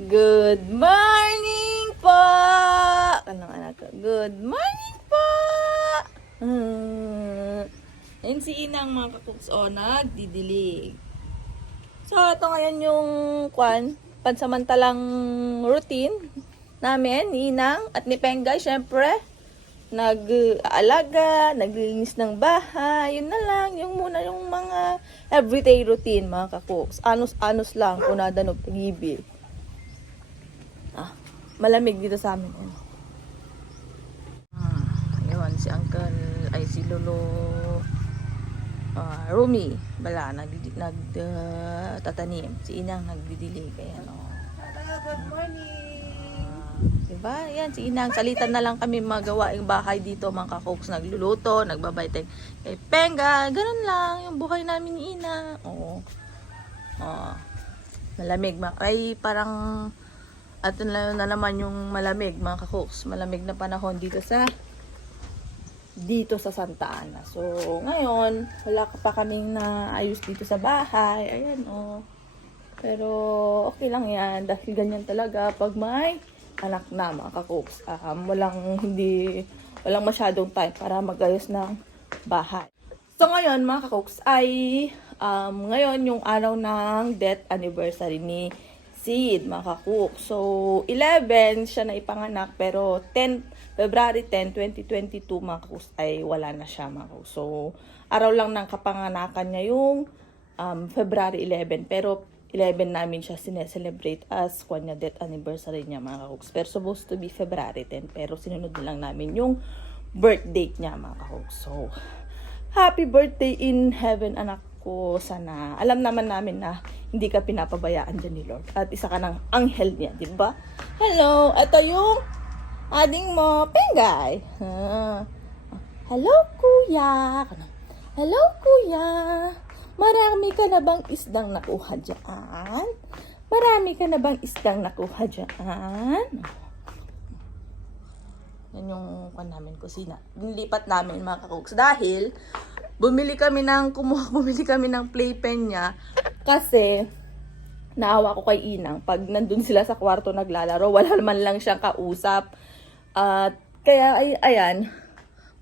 Good morning po! Anong anak ko? Good morning po! Ayun si Inang mga kakuks o nagdidilig. So, ito ngayon yung pansamantalang routine namin, ni Inang at ni Pengay, syempre. Nag-aalaga, naglilinis ng bahay, yun na lang, yung muna yung mga everyday routine mga kakuks. Anos-anos lang, kunadanog pag-ibig. Malamig dito sa amin. Ayun, si Uncle, ay si Lolo Rumi, bala, tatanim. Si Inang nagdidilig. Ayan, Good morning! diba? Yan, si Inang. Salitan na lang kami magawaing bahay dito, mga kakoks. Nagluluto, nagbabaytay kay Penga. Ganun lang, yung buhay namin ni Inang. Oo. Malamig. Ay, parang at na naman yung malamig, mga kakoks. Malamig na panahon dito sa Santa Ana. So, ngayon, wala pa kaming naayos dito sa bahay. Ayan, Pero, okay lang yan. Dahil ganyan talaga pag may anak na, mga kakoks. Walang masyadong time para mag-ayos ng bahay. So, ngayon, mga kakoks, ay ngayon yung araw ng death anniversary ni Sid, mga kakook. So, 11 siya na ipanganak, pero February 10, 2022, mga kakook, ay wala na siya, mga kakook. So, araw lang ng kapanganakan niya yung February 11, pero 11 namin siya sineselebrate as kanya death anniversary niya, mga kakook. Pero supposed to be February 10, pero sinunod lang namin yung birth date niya, mga kakook. So, happy birthday in heaven, anak ko. Sana alam naman namin na hindi ka pinapabayaan dyan ni Lord. At isa ka ng anghel niya, di ba? Hello! Ito yung ading mo, Pengay. Hello, kuya. Hello, kuya. Marami ka na bang isdang nakuha dyan? Marami ka na bang isdang nakuha dyan? Yan yung namin kusina. Nilipat namin, mga kakuks. Dahil bumili kami ng playpen niya kasi naawa ko kay Inang. Pag nandun sila sa kwarto naglalaro, wala man lang siyang kausap. At kaya ayan,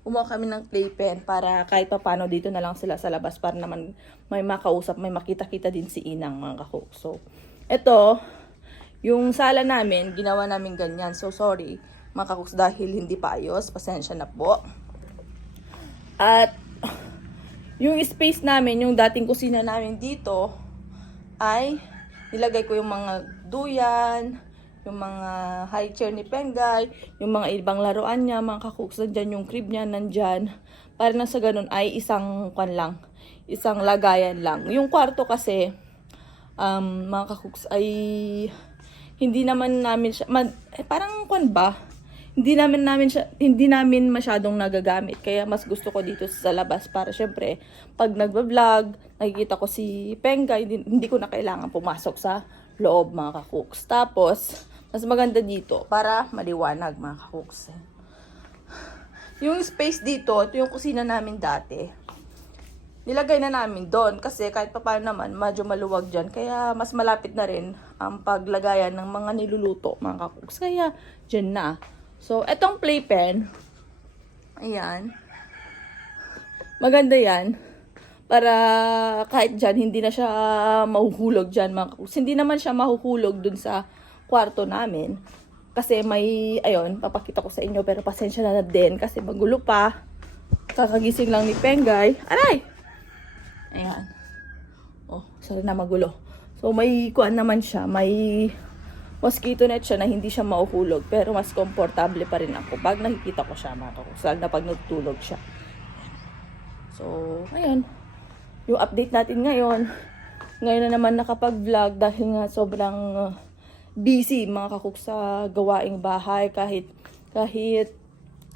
kumuha kami ng playpen para kahit paano dito na lang sila sa labas para naman may makausap, may makita-kita din si Inang, mga kakuks. So, ito, yung sala namin, ginawa namin ganyan. So, sorry, mga kakuks, dahil hindi pa ayos. Pasensya na po. At yung space namin, yung dating kusina namin dito, ay nilagay ko yung mga duyan, yung mga high chair ni Pengay, yung mga ibang laruan niya, mga kakuks, nandyan yung crib niya, nandyan. Para na sa ganun ay isang lagayan lang. Yung kwarto kasi, mga kakuks, ay hindi naman namin siya, parang hindi namin masyadong nagagamit. Kaya mas gusto ko dito sa labas para syempre, pag nagba-vlog, nakikita ko si Pengay, hindi ko na kailangan pumasok sa loob, mga kakuks. Tapos, mas maganda dito para maliwanag, mga kakuks. Yung space dito, ito yung kusina namin dati. Nilagay na namin doon kasi kahit pa paano naman, medyo maluwag dyan. Kaya mas malapit na rin ang paglagayan ng mga niluluto, mga kakuks. Kaya dyan na. So, etong playpen, ayan, maganda yan, para kahit dyan, hindi na siya mahuhulog dyan, mga kakuks. Hindi naman siya mahuhulog dun sa kwarto namin, kasi ayun, papakita ko sa inyo, pero pasensya na din, kasi magulo pa, kakagising lang ni Pengay, aray! Ayan, sorry na magulo. So, may kuan naman siya, may mosquito net siya na hindi siya mahuhulog, pero mas komportable pa rin ako pag nakikita ko siya, mga kakuks, lalo na pag nagtulog siya. So, ayun, yung update natin ngayon na naman nakapag-vlog dahil nga sobrang busy, mga kakuks, sa gawaing bahay. Kahit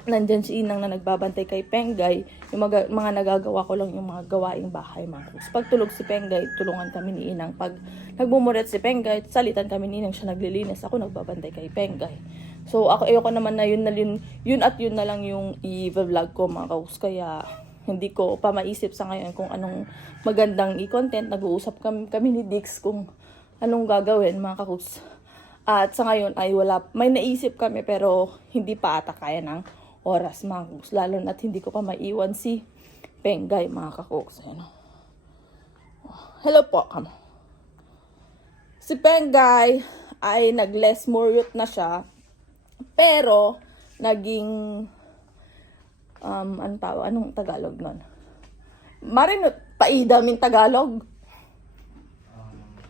nandyan si Inang na nagbabantay kay Pengay, yung mga nagagawa ko lang yung mga gawaing bahay, mga kakuks. Pag tulog si Pengay, tulungan kami ni Inang. Pag nagbumuret si Pengay, salitan kami ni Inang, siya naglilinis, ako nagbabantay kay Pengay. So, ayoko naman na yun na lang yung i-vlog ko, mga kakuks. Kaya, hindi ko pa maisip sa ngayon kung anong magandang i-content. Nag-uusap kami ni Dix kung anong gagawin, mga kakuks. At sa ngayon ay may naisip kami pero hindi pa ata kaya ng oras mga kakuks. Lalo na't hindi ko pa maiwan si Pengay mga kakuks. Ayan. Hello po, come. Si Pengay ay nag-less more youth na siya. Pero, naging, anong Tagalog nun? Marinot, paidam in Tagalog.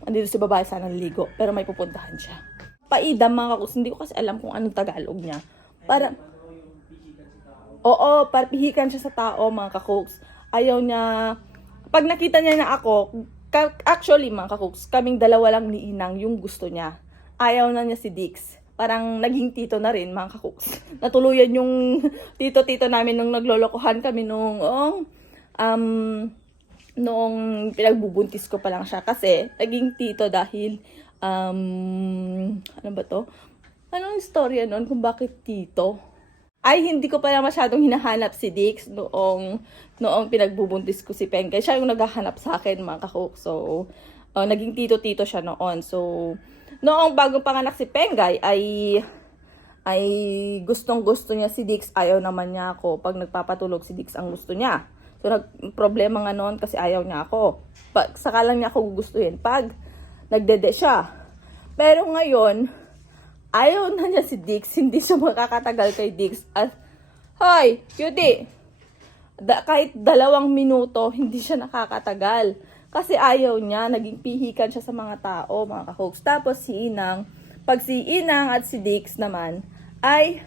Andito si babae sana naligo, pero may pupuntahan siya. Paidam mga kakus, hindi ko kasi alam kung anong Tagalog niya. Para, oo, pihikan siya sa tao mga kakuks. Ayaw niya, pag nakita niya na ako, actually mga kakuks, kaming dalawa lang ni Inang yung gusto niya. Ayaw na niya si Dix. Parang naging tito na rin mga kakuks. Natuluyan yung tito-tito namin nung naglolokohan kami noong pinagbubuntis ko pa lang siya. Kasi naging tito dahil, ano ba to? Anong istorya nun kung bakit tito? Ay, hindi ko pala masyadong hinahanap si Dix noong pinagbubuntis ko si Pengay. Siya yung naghahanap sa akin, mga kakook. So, naging tito-tito siya noon. So, noong bagong panganak si Pengay, ay gustong-gusto niya si Dix. Ayaw naman niya ako. Pag nagpapatulog si Dix ang gusto niya. So, problema nga noon kasi ayaw niya ako. Saka lang niya ako gugustuhin pag nagdede siya. Pero ngayon, ayaw na niya si Dix, hindi siya makakatagal kay Dix. At, hoy, cutie! Kahit 2 minuto, hindi siya nakakatagal. Kasi ayaw niya, naging pihikan siya sa mga tao, mga kahoks. Tapos si Inang, pag si Inang at si Dix naman, ay,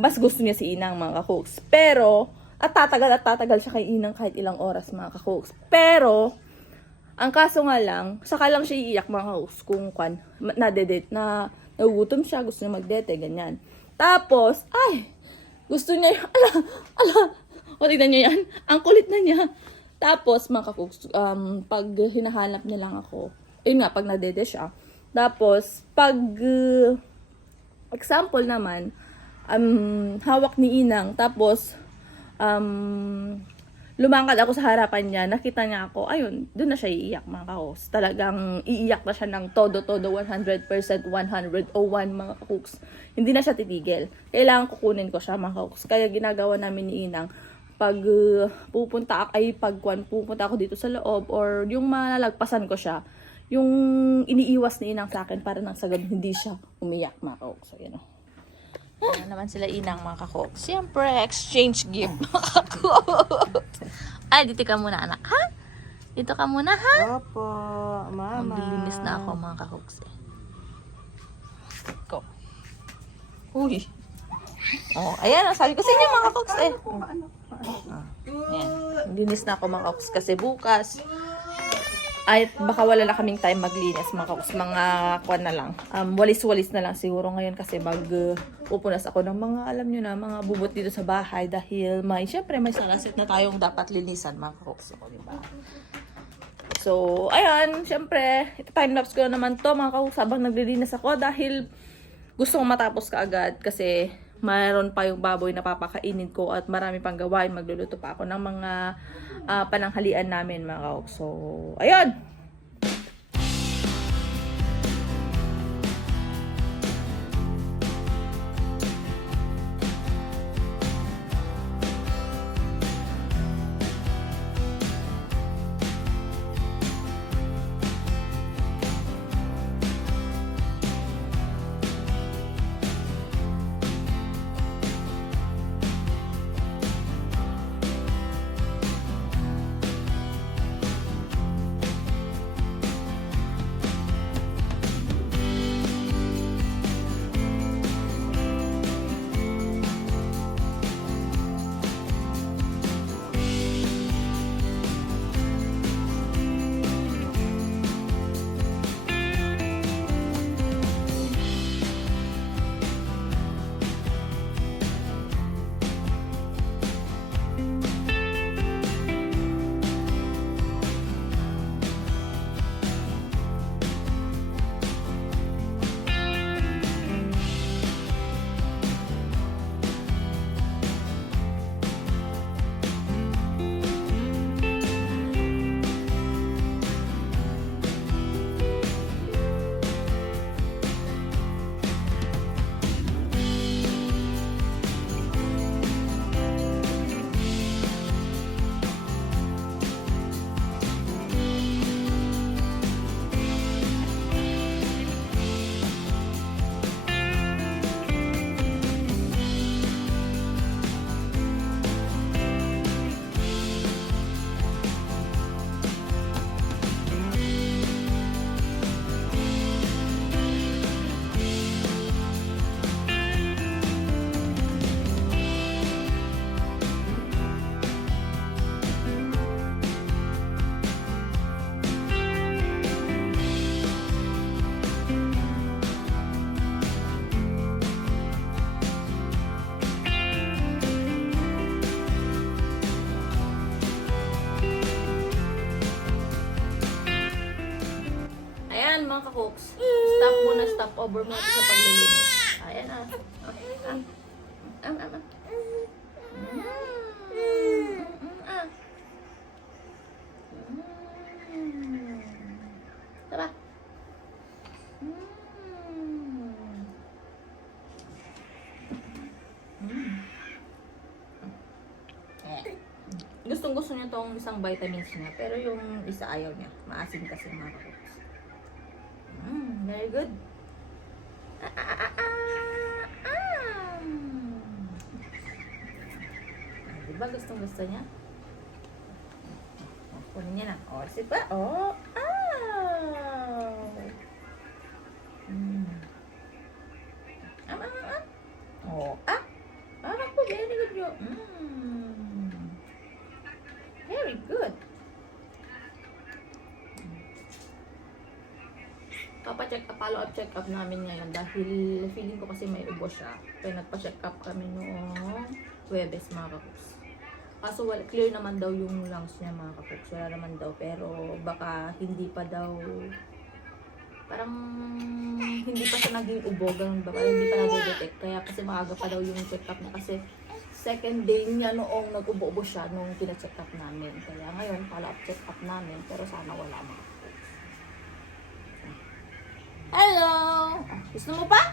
mas gusto niya si Inang, mga kahoks. Pero, at tatagal siya kay Inang kahit ilang oras, mga kahoks. Pero, ang kaso nga lang, saka lang siya iiyak mga kaus kung nagugutom siya, gusto niya magdete, ganyan. Tapos, gusto niya, o tignan niyo yan, ang kulit na niya. Tapos, mga kakus, pag hinahanap niya lang ako, yun nga, pag nadede siya. Tapos, pag, example naman, hawak ni Inang, tapos, lumangkad ako sa harapan niya, nakita niya ako, ayun, doon na siya iiyak mga kakus. Talagang iiyak na siya ng todo-todo, 100%, 101 mga kakus. Hindi na siya titigil. Kailangan kukunin ko siya mga kakus. Kaya ginagawa namin ni Inang, pag pupunta ako dito sa loob, or yung malalagpasan ko siya, yung iniiwas ni Inang sa akin para nang sagad hindi siya umiyak mga kakus. So, yun o. Ayan naman sila Inang mga kakok. Siyempre, exchange gift mga kakok. Ay, dito ka muna anak, ha? Dito ka muna, ha? Opo, mama. Maglinis na ako mga kakok. Go. Uy. Oh, ayan, sabi ko sa inyo mga kakok. Ayan, maglinis na ako mga kakok kasi bukas. Ay, baka wala na kaming time maglinis mga kakus. Mga kuwan na lang. Walis-walis na lang siguro ngayon kasi pupunas ako ng mga, alam nyo na, mga bubot dito sa bahay dahil syempre may salasit na tayong dapat linisan mga kakus. So, diba? So, ayan, syempre, time-lapse ko naman to mga kakus habang naglilinis ako dahil gusto kong matapos kaagad kasi mayroon pa yung baboy na papakainin ko at marami pang gawain. Magluluto pa ako ng mga pananghalian namin mga kaok. So, ayun! ka-cooks. Stop muna, stop over muna sa paglilinis. Ayan ah. Diba? Gustong gusto niya tong isang vitamins niya, pero yung isa ayaw niya. Maasim kasi mga cooks. Very good. Diba gustong gusto niya? Kunin niya na. O, sipa. O, O, ako, very good yun. Very good. Follow up check up namin ngayon dahil feeling ko kasi may ubo siya. Kaya nagpa-check up kami noong Huwebes mga kakuks. Kaso clear naman daw yung lungs niya mga kakuks. Wala naman daw pero baka hindi pa daw parang hindi pa siya naging ubo. Ganun ba? Parang hindi pa na-detect. Kaya kasi maaga pa daw yung check up niya kasi second day niya noong nag-ubo-ubo siya nung kina-check up namin. Kaya ngayon follow up check up namin pero sana wala mga kakuks. Hello! Gusto mo pa?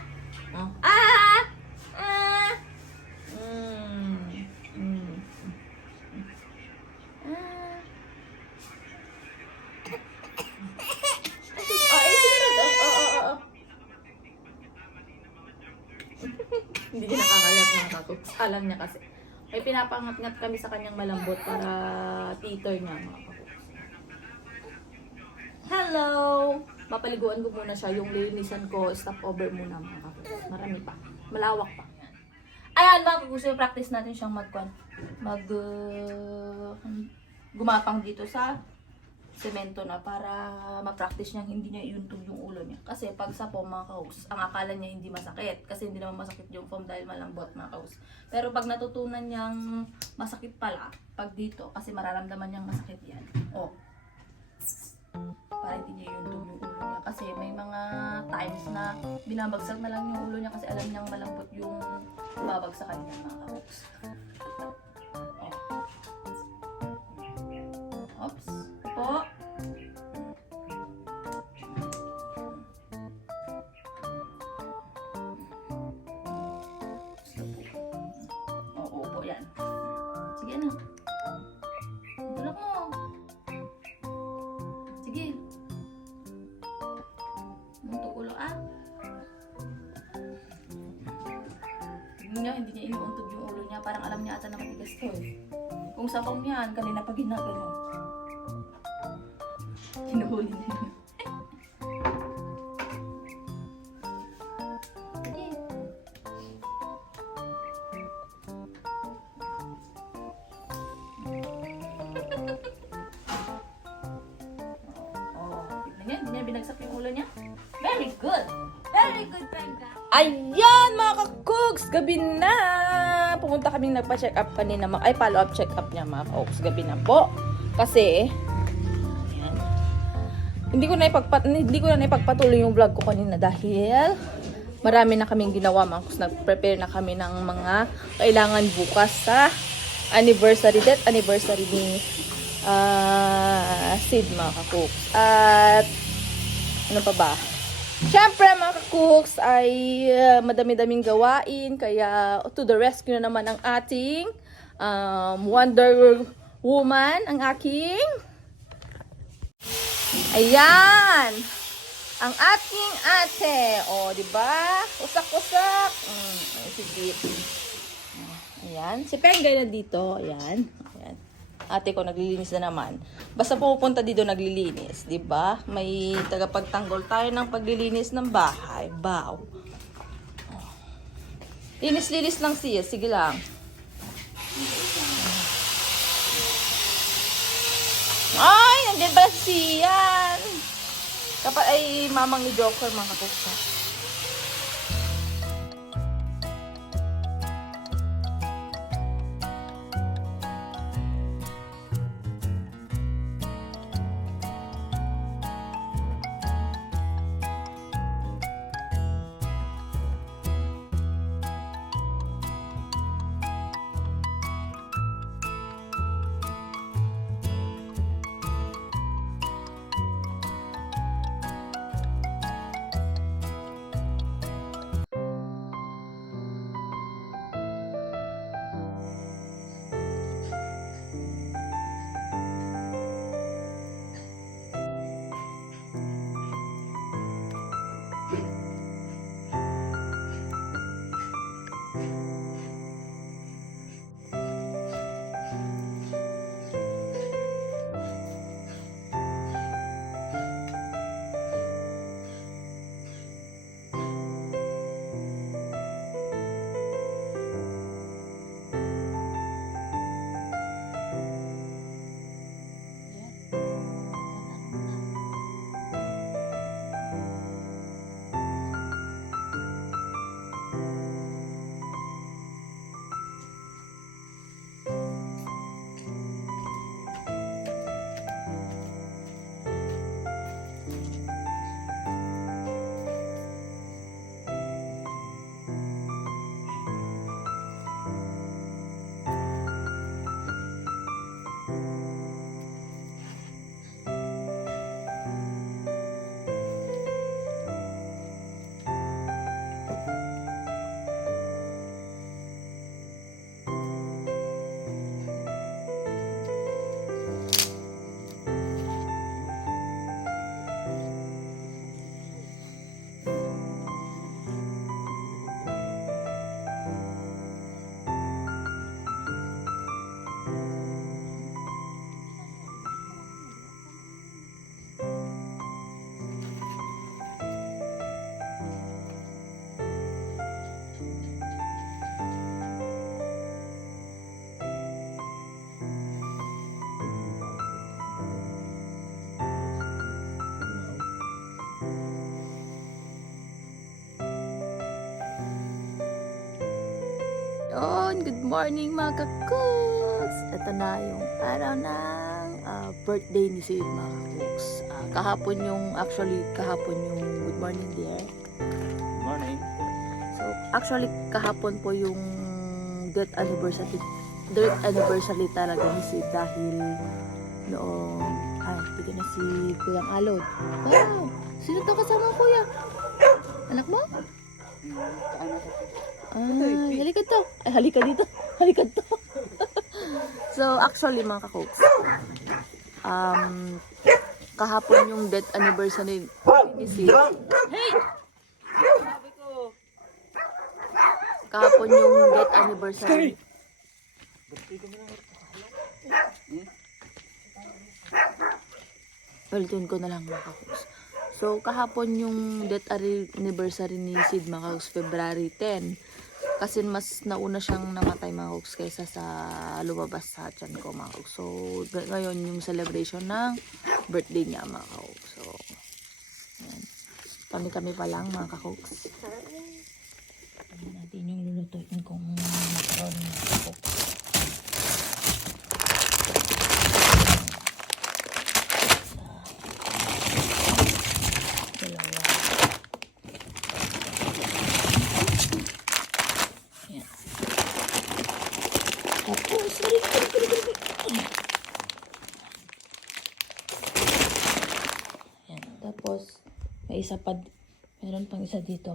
Hindi niya nakakalat mga kakuks. Alam niya kasi. May pinapangat-ngat kami sa kanyang malambot para teeter niya mga kakuks. Hello! Mapaliguan ko muna siya. Yung linisan ko, stop over muna mga kakuks. Marami pa. Malawak pa. Ayan mga kakuks, practice natin siyang gumapang dito sa semento na para ma-practice niya hindi niya iuntog yung ulo niya. Kasi pag sa foam mga kaus, ang akala niya hindi masakit. Kasi hindi naman masakit yung foam dahil malambot mga kaus. Pero pag natutunan niyang masakit pala, pag dito, kasi mararamdaman niyang masakit yan. O. Para hindi niya iuntog yung ulo niya. Kasi may mga times na binabagsak na lang yung ulo niya kasi alam niyang malambot yung babagsakan niya mga kaus. Oops. Po. Oo, yan. Sige na. Tulak mo. Sige. Muntok ulo Tignan niya, hindi niya inuuntog yung ulo niya. Parang alam niya ata na matigas to eh. Kung sa pang yan, kanina pag ginagano. Hinuhuli niya. Sige. Tignan niya, hindi niya binagsak yung ulo niya. Very good! Very good, Penka! Ayan mga ka-cooks! Gabi na! Pumunta kaming nagpa-check up kanina. Follow up check up niya mga ka-cooks. Gabi na po. Kasi hindi ko na ipagpatuloy yung vlog ko kanina dahil marami na kaming ginawa mga cooks. Nag-prepare na kami ng mga kailangan bukas sa death anniversary ni Sid mga ka-cooks. At ano pa ba? Siyempre mga ka-cooks ay madami-daming gawain kaya to the rescue na naman ang ating Wonder Woman, ang aking ayan! Ang aking ate. O, di ba? Usak-usak. Sige. Ayan. Si Pengay na dito. Ayan. Ayan. Ate ko naglilinis na naman. Basta pupunta dito naglilinis. Di ba? May tagapagtanggol tayo ng paglilinis ng bahay. Bow. Linis-linis lang siya. Sige lang. Ay, nandiyan ba siyan? Kapag ay mamang ni Joker mga kapuksa. Yun, good morning mga kakuks! Ito na yung araw ng birthday ni Sid mga kakuks. Kahapon yung good morning dear. Good morning. So, actually kahapon po yung death anniversary talaga ni Sid dahil noong, dito na si Kuyang Alod. Wow! Sino to kasama kuya? Anak mo? Halika to. Ay, halika dito. Halika to. So, actually, mga kakoks, kahapon yung death anniversary ni Sid. Hey! Kahapon yung death anniversary. Well, dun ko na lang mga kakoks. So, kahapon yung death anniversary ni Sid mga kakoks, February 10. Kasi mas nauna siyang namatay mga kakoks kaysa sa lumabas sa tiyan ko mga kakoks. So, ngayon yung celebration ng birthday niya mga kakoks. So, yan. Kami pa lang mga kakoks. Tingnan natin yung lulutuin kong macaron mga kakoks. Tapos, may isa pa, meron pang isa dito.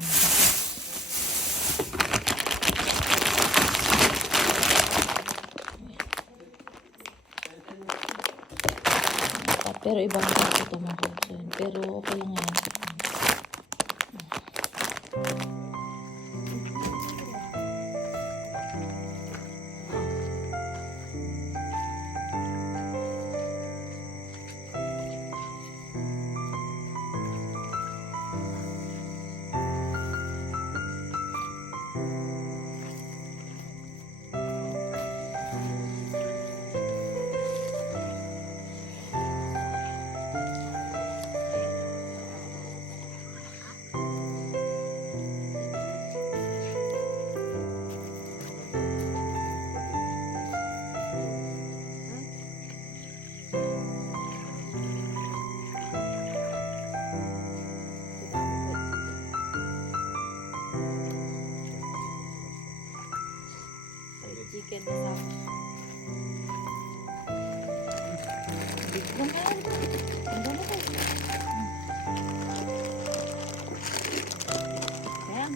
Pero ibang ito ito mga kapatid. Pero okay lang yan. Chicken kasama. Biglang kayo. Ang gano'n kayo. Ayan.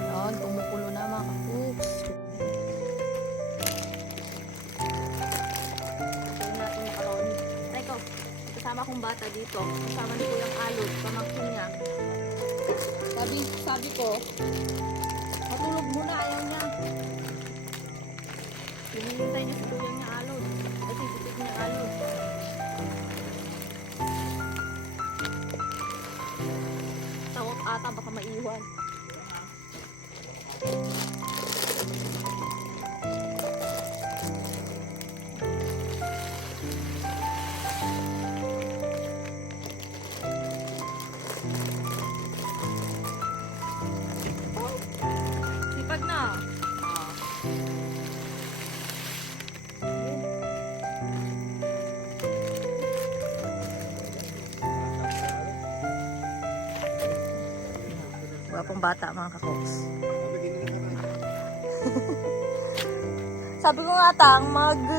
Ayan, kumukulo na mga kapups. Ayan natin yung macaroni. Teko, kasama kong bata dito. Kasama ni Kuyang Alod, pamangkin niya. Sabi ko, matulog muna, ayaw niya. Hinihintay niya si Kuyang niya Alod. Kasi sitik niya Alod. Tawag ata, baka maiwan. Sipag na. Wapong bata mga kakoks. Sabi ko nga tang,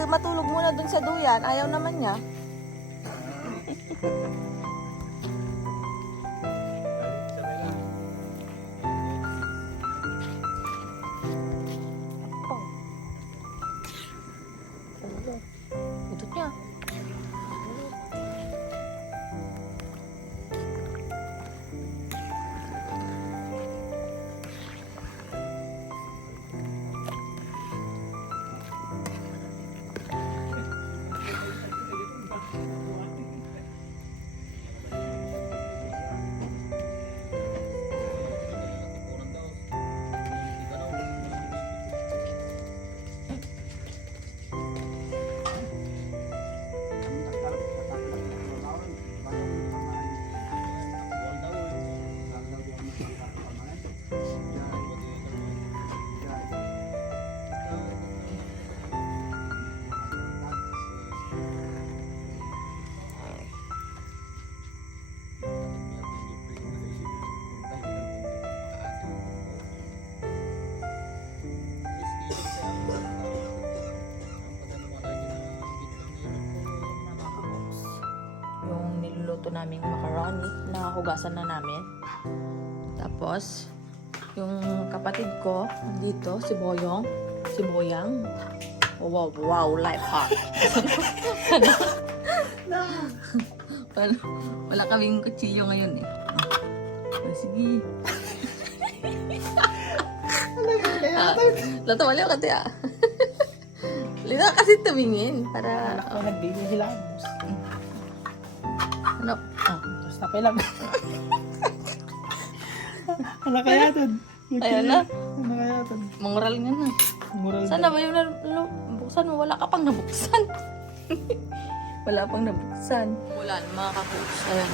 matulog muna dun sa duyan. Ayaw naman niya. Udot niya. niluto naming macaroni na hugasan na namin. Tapos, yung kapatid ko, dito, si Boyong, si Boyang. Wow, life hack. Wala kaming kutsilyo ngayon eh. Sige. Natawali ako kati Lina kasi tumingin para... Ako nagbibihilamos. Ano? Tapos tapay lang. Ano kaya ito? Ayan na. Ano kaya ito? Mangural nga na. Mural Sana ba yung buksan mo? Wala ka pang nabuksan. Wala pang nabuksan. Wala na mga kapuks. Ayan.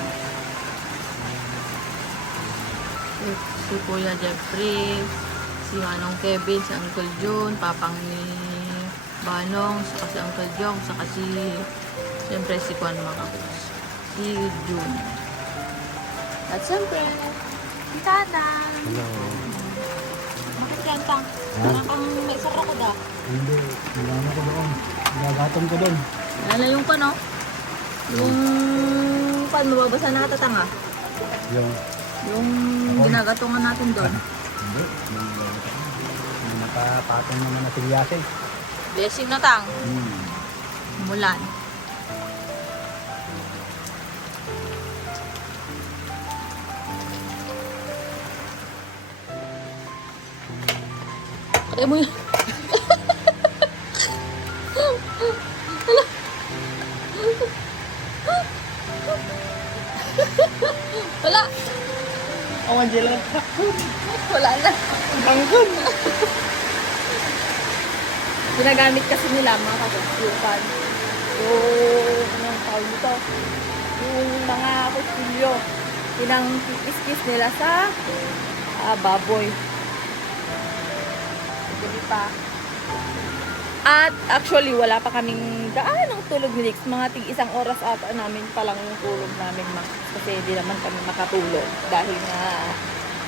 Si Kuya Jeffrey, si Manong Kevin, si Uncle June, papang ni Banong, saka si Uncle Jong, saka siyempre si Juan mga kapuks. Si June. At siyempre, si Tatang. Hello. Bakit kanta? Parang kang may sarap ko da. Hindi. Nilano ko doon. Nilagaton ko doon. Lala yung pan, oh. Yung pan, mababasa na katatanga. Yung... Yung ginagatungan natin doon. Hindi. Yung nakapatong naman na silyasin. Blessing na tang. Mulan. Kaya mo yun. Wala. Oh, Angela. Wala na. Bangkon. Ginagamit kasi nila mga kasusukan. Yung, anong tawag nito? Yung mga kutsilyo. Pinang kikis-kis nila sa baboy. Hindi pa. At actually, wala pa kaming gaanong tulog ni Nix. Mga tig-isang oras ata namin palang yung tulog namin. Kasi hindi naman kami makatulog. Dahil nga,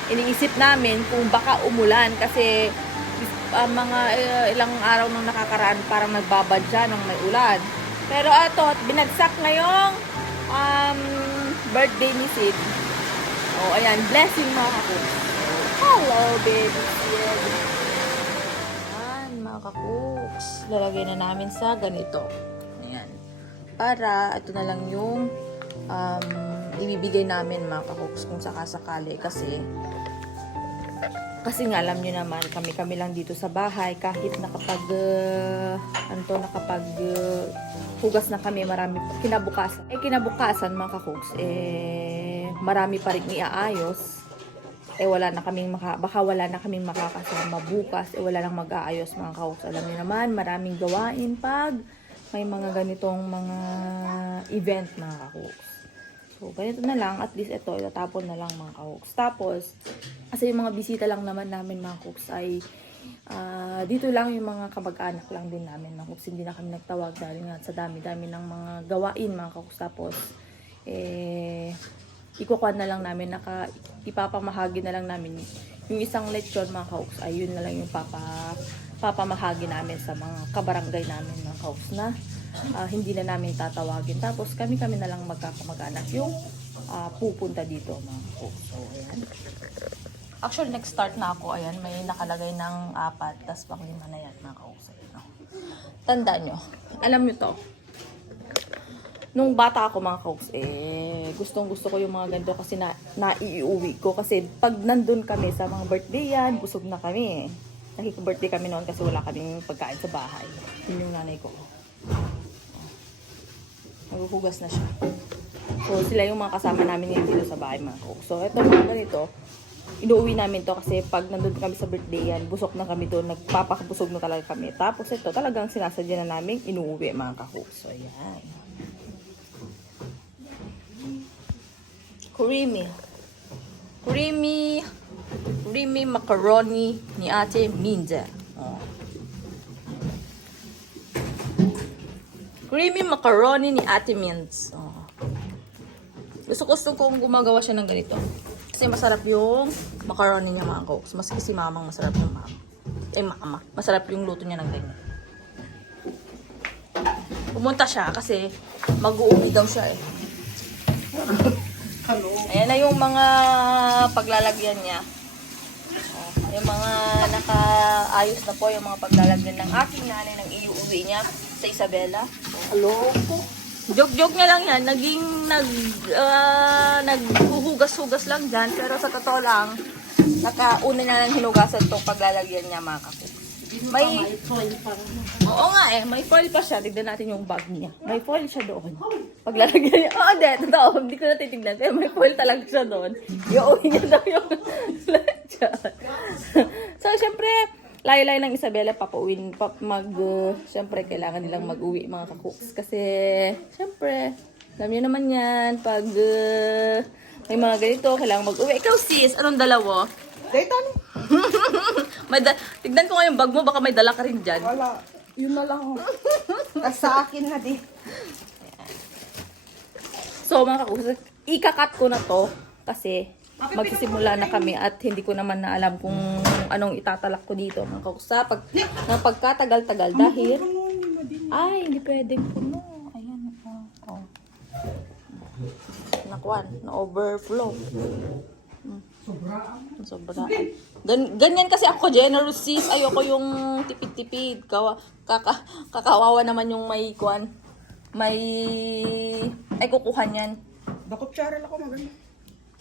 iniisip namin kung baka umulan. Kasi mga ilang araw nang nakakaraan parang nagbabadya ng may ulan. Pero ato, binagsak ngayong birthday ni Sid. Oh, ayan. Blessing mga kakuks. Hello, baby Sid. Ayan, mga kakuks. Lalagay na namin sa ganito. Ayan. Para, ito na lang yung ibibigay namin mga kakuks kung sakasakali. Kasi nga alam nyo naman, kami lang dito sa bahay, kahit nakapag hugas na kami, marami kinabukasan mga kakuks, marami pa rin iaayos, wala na kaming baka wala na kaming makakasama bukas, wala nang mag-aayos mga kakuks. Alam nyo naman, maraming gawain pag may mga ganitong mga event mga kakuks. So, ganito na lang. At least ito, itatapon na lang mga kahuks. Tapos, kasi yung mga bisita lang naman namin mga kahuks ay dito lang yung mga kamag-anak lang din namin mga kahuks. Hindi na kami nagtawag dahil nga sa dami-dami ng mga gawain mga kahuks. Tapos, ikukuha na lang namin, ipapamahagi na lang namin yung isang lechon mga kahuks. Ay yun na lang yung papamahagi namin sa mga kabarangay namin mga kahuks na hindi na namin tatawagin. Tapos kami na lang magkakamag-anak yung pupunta dito mga kakuks. So, ayan. Actually, next start na ako. Ayan, may nakalagay ng 4, tas pang 5 na yan mga kakuks. Tandaan nyo. Alam nyo to. Nung bata ako mga kakuks, gustong gusto ko yung mga ganito kasi naiuwi ko. Kasi pag nandun kami sa mga birthday yan, busog na kami. Nakika-birthday kami noon kasi wala kaming pagkain sa bahay. Yun yung nanay ko. Naghuhugas na siya. So, sila yung mga kasama namin ngayon dito sa bahay mga kakuks. So, ito mga ganito, inuuwi namin to kasi pag nandun kami sa birthday yan, busok na kami doon, nagpapakabusog na talaga kami. Tapos ito, talagang sinasadya na namin inuuwi mga kakuks. So, ayan. Creamy macaroni ni Ate Minja. Oh. Creamy macaroni ni Ate Minz. Oh. Gusto kong gumagawa siya ng ganito. Kasi masarap yung macaroni niya mga kakuks. Maski si mamang masarap yung mama. Masarap yung luto niya ng ganyan. Pumunta siya kasi mag-uuwi daw siya Ayan na yung mga paglalagyan niya. Oh, yung mga nakaayos na po yung mga paglalagyan ng aking nanay ng iuwi niya sa Isabela. Aloko. Joke-joke niya lang yan. Naghuhugas-hugas lang dyan. Pero sa totoo lang, nakauna niya lang hinugasan itong paglalagyan niya mga kapit. May foil pa rin. Oo nga may foil pa siya. Tignan natin yung bag niya. May foil siya doon. Paglalagyan niya. Oo, totoo. Hindi ko na titignan. Pero may foil talaga siya doon. Iuwi niya daw yung lechon. So, syempre, layo-layo ng Isabela, papauwin, syempre, kailangan nilang mag-uwi, mga kakuks. Kasi, syempre, alam niyo naman yan, pag may mga ganito, kailangan mag-uwi. Ikaw, sis, anong dalawa? Dayton? Tignan ko nga yung bag mo, baka may dala ka rin dyan. Wala. Yun na lang. Sa akin na di. So, mga kakuks, ikakat ko na to, kasi, magsisimula na kami at hindi ko naman na alam kung anong itatalak ko dito mga kakusa pagkatagal-tagal dahil ay hindi pwedeng puno ayan nakuan na overflow sobraan ganyan kasi ako generous sis ayoko yung tipid-tipid kakawawa naman yung may kuan may ay kukuha niyan Bakit charal ako maganda?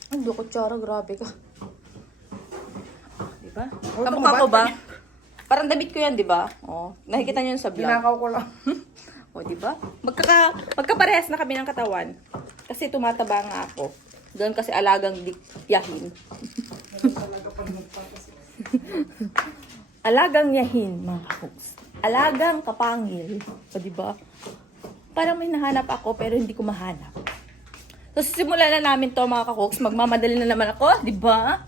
ang kutsara, grabe ka. Diba? Oh, Kamukha ko ba? Parang damit ko yan, diba? Oh, nakikita nyo yun sa vlog. Ginakaw ko lang. O, diba? Magkaparehas na kami ng katawan. Kasi tumataba nga ako. Doon kasi alagang yahin. Alagang yahin, mga kakuks. Alagang kapangil. O, diba? Parang may nahanap ako, pero hindi ko mahanap. So, simulan na namin to mga kakuks. Magmamadali na naman ako, di ba?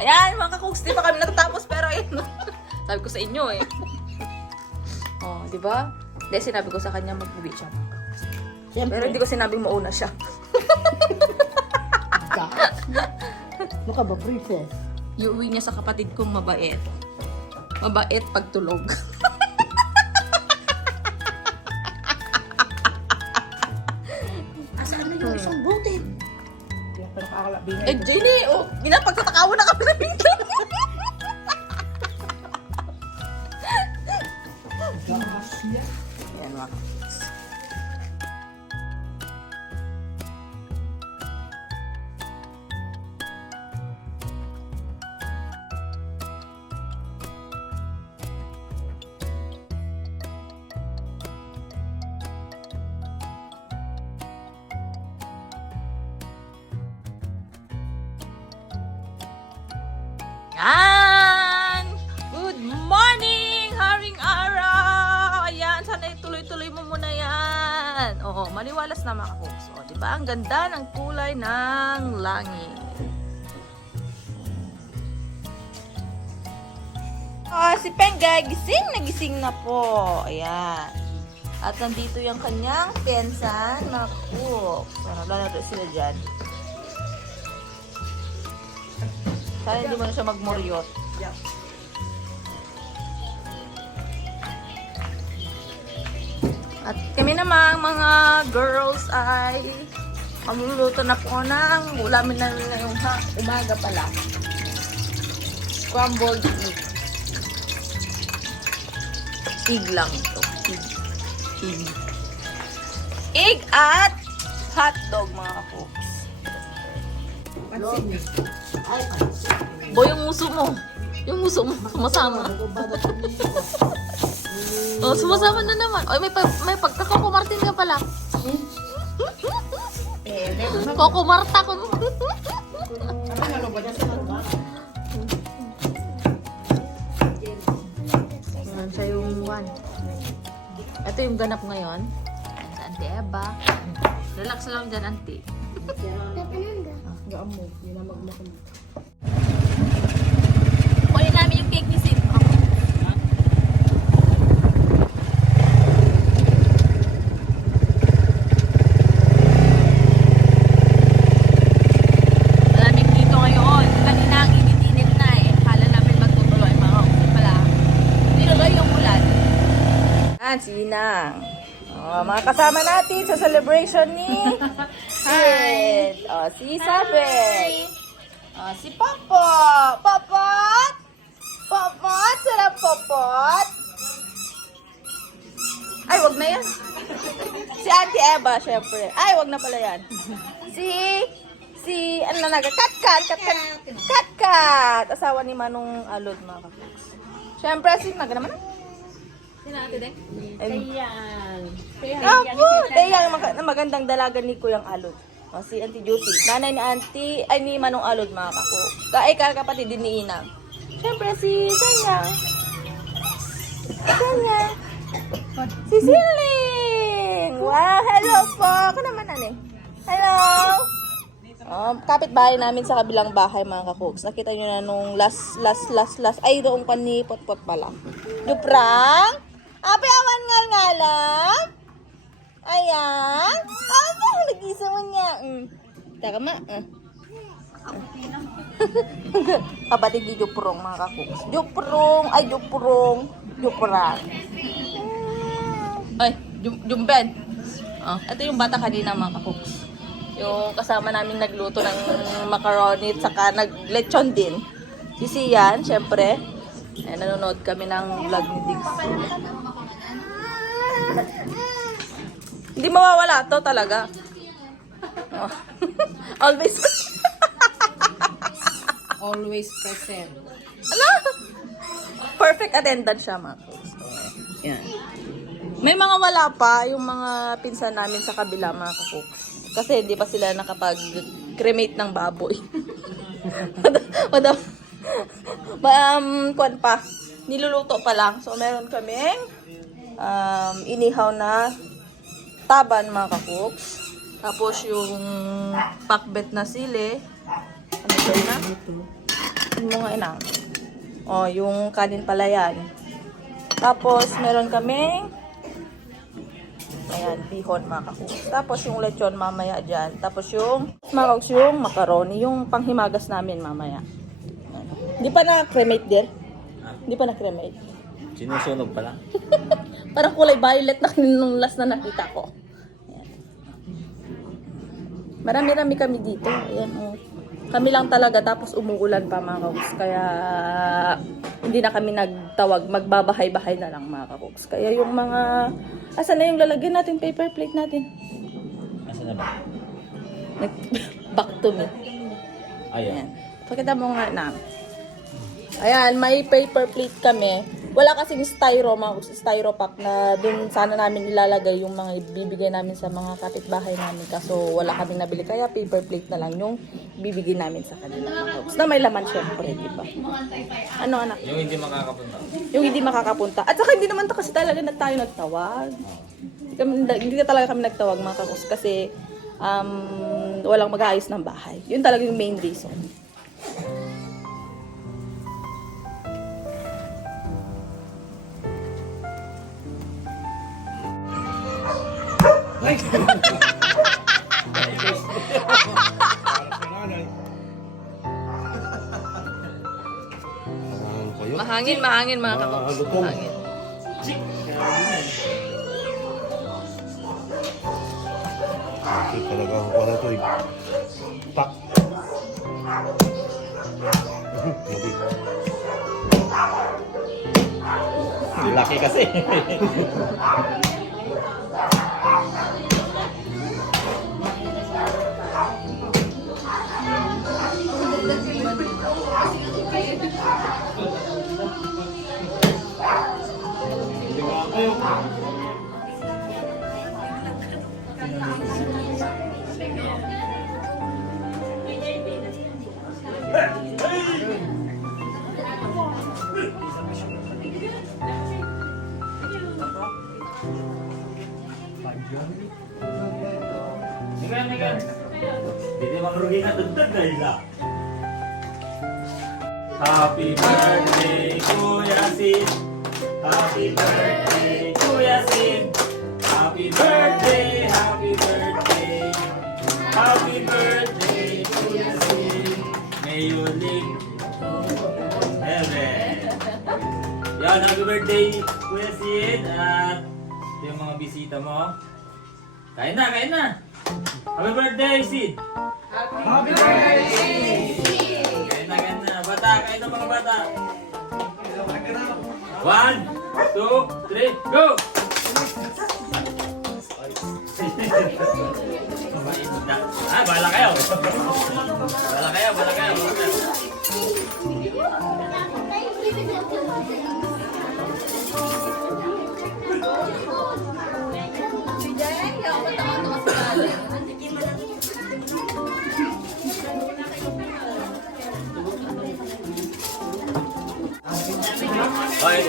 Ayan, mga kakuks, di pa kami natatapos, pero ayun. Sabi ko sa inyo eh. Oh, di ba? Dahil sinabi ko sa kanya mag-uwi siya. Pero hindi ko sinabing mauna siya. Ano ka ba, princess? Iuwi niya sa kapatid kong mabait. Mabait pagtulog. Asaan na yung isang buti? Eh, Jenny, oh, ginapagtatakawan na kami na bigla. Ayan, mga kapatid. Yan! Good morning, haring araw! Ayan, sana ituloy-tuloy mo muna yan. Oo, maliwalas na mga kakuks. O, diba? Ang ganda ng kulay ng langit. Si Pengay, gising na po. Ayan. At nandito yung kanyang pensan, mga kakuks. Lalaro sila dyan. Sana hindi mo na siya magmuryot. Yeah. At kami namang mga girls ay magluluto na po ng ulamin namin ngayong umaga pala. Scrambled egg. Egg lang ito. Egg. Egg at hotdog mga folks. Boy, yung muso mo. Yung muso mo, sumasama. Oh, sumasama na naman. Oy, may pagka-Coco Martin ka pala. Coco Marta ko. Ayan siya yung one. Ito yung ganap ngayon. Ayan sa Auntie Eva. Relax lang dyan, Auntie. Kunin namin yung cake ni Sid. Inang. Mga kasama natin sa celebration ni Sid. Si Isabel. Si Popo. Popot! Popot! Sarap Popot! Ay, wag na yan. Si Auntie Eva, syempre. Ay, wag na pala yan. Ano na naga? Katkat! Asawa ni Manong Alod, mga kakuks. Syempre, naga naman na. Sino ate Deng? Teyang. Apo, Teyang, magandang dalaga ni Kuyang Alod. Si Auntie Judy. Nanay ni Manong Alod, mga kakuks. Kakapatid din ni Inang. Syempre, si Teyang. Si Siling! Wow, hello po! Ako naman, Hello! Kapit-bahay namin sa kabilang bahay, mga kakuks. Nakita nyo na nung last. Ay, doon pa ni Potpot pala. Duprang? Api, awan ngal-ngalam? Ayan? Aba, nag-isa mo niya. Tama, Kapatid ni Juprong, mga kakuks. Juprong. Ay, Jumben. Ito yung bata kanina, mga kakuks. Yung kasama namin nagluto ng macaroni at saka nag-lechon din. Si Sian, syempre. Nanonood kami ng vlog ni Diggs. Hindi mawawala to talaga. Always. Always present. Ano? Perfect attendance siya, mga kakuks. Yan. May mga wala pa, yung mga pinsan namin sa kabila, mga kakuks. Kasi hindi pa sila nakapag-cremate ng baboy. Kwan pa. Niluluto pa lang. So, meron kaming inihaw na taban, mga kakuks. Tapos yung pakbet na sili. Ano ba yun na? Yung mga inang. Yung kanin pala yan. Tapos, meron kaming ayan, bihon, mga kakuks. Tapos yung lechon mamaya dyan. Tapos yung macaroni, yung panghimagas namin mamaya. Hindi pa na-cremate dir? Hindi pa na-cremate. Sinusunog pala. Parang kulay violet na nung last na nakita ko. Ayan. Marami-rami kami dito. Ayan, Kami lang talaga, tapos umuulan pa, mga kakuks. Kaya hindi na kami nagtawag, magbabahay-bahay na lang, mga kakuks. Kaya yung mga, asan na yung lalagyan natin, paper plate natin? Asan na ba? Back to me. Ayan. Ayan. Pakita mo nga na. Ayan, may paper plate kami. Wala kasing styro pack na dun sana namin ilalagay yung mga ibibigay namin sa mga kapitbahay namin. Kaso wala kaming nabili. Kaya paper plate na lang yung bibigay namin sa kanila. Na may laman syempre, di ba? Ano, anak? Yung hindi makakapunta. Yung hindi makakapunta. At saka hindi naman kasi talaga tayo nagtawag. Hindi ka talaga kami nagtawag, mga kakus. Kasi walang mag-aayos ng bahay. Yun talaga yung main reason. Mahangin mga kakus. Mahangin. Ito talaga ako pala ito. Pak. Laki kasi. Hindi makrugi na tugtog na ila. Happy birthday, Kuya Sid. Happy birthday, Kuya Sid. Happy birthday, happy birthday. Happy birthday, Kuya Sid. May you live heaven. Yan, happy birthday, Kuya Sid. At Ito yung mga bisita mo. Kain na, kain na! Happy birthday, Sid! Happy birthday! Kain na. Bata, kain na mga bata. 1, 2, 3, go! Bahala kayo. Bahala kayo.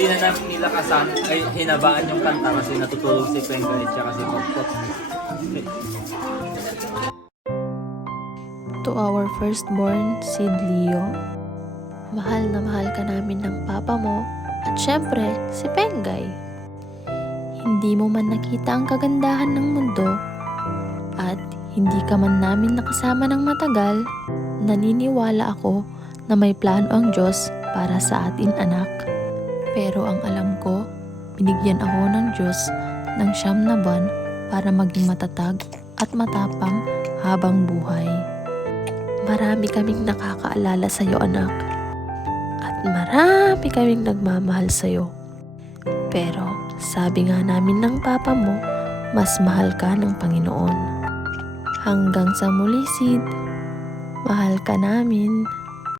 Hindi na namin nilakasan, ay hinabaan yung kanta kasi natutulog si Penga at siya kasi Pokpok. To our firstborn, Sid Leo, mahal na mahal ka namin ng papa mo at syempre si Pengay. Hindi mo man nakita ang kagandahan ng mundo at hindi ka man namin nakasama ng matagal, naniniwala ako na may plano ang Diyos para sa atin anak. Pero ang alam ko, binigyan ako ng Diyos ng 9 na buwan para maging matatag at matapang habang buhay. Marami kaming nakakaalala sa iyo anak. At marami kaming nagmamahal sa iyo. Pero sabi nga namin ng papa mo, mas mahal ka ng Panginoon. Hanggang sa muli Sid, mahal ka namin.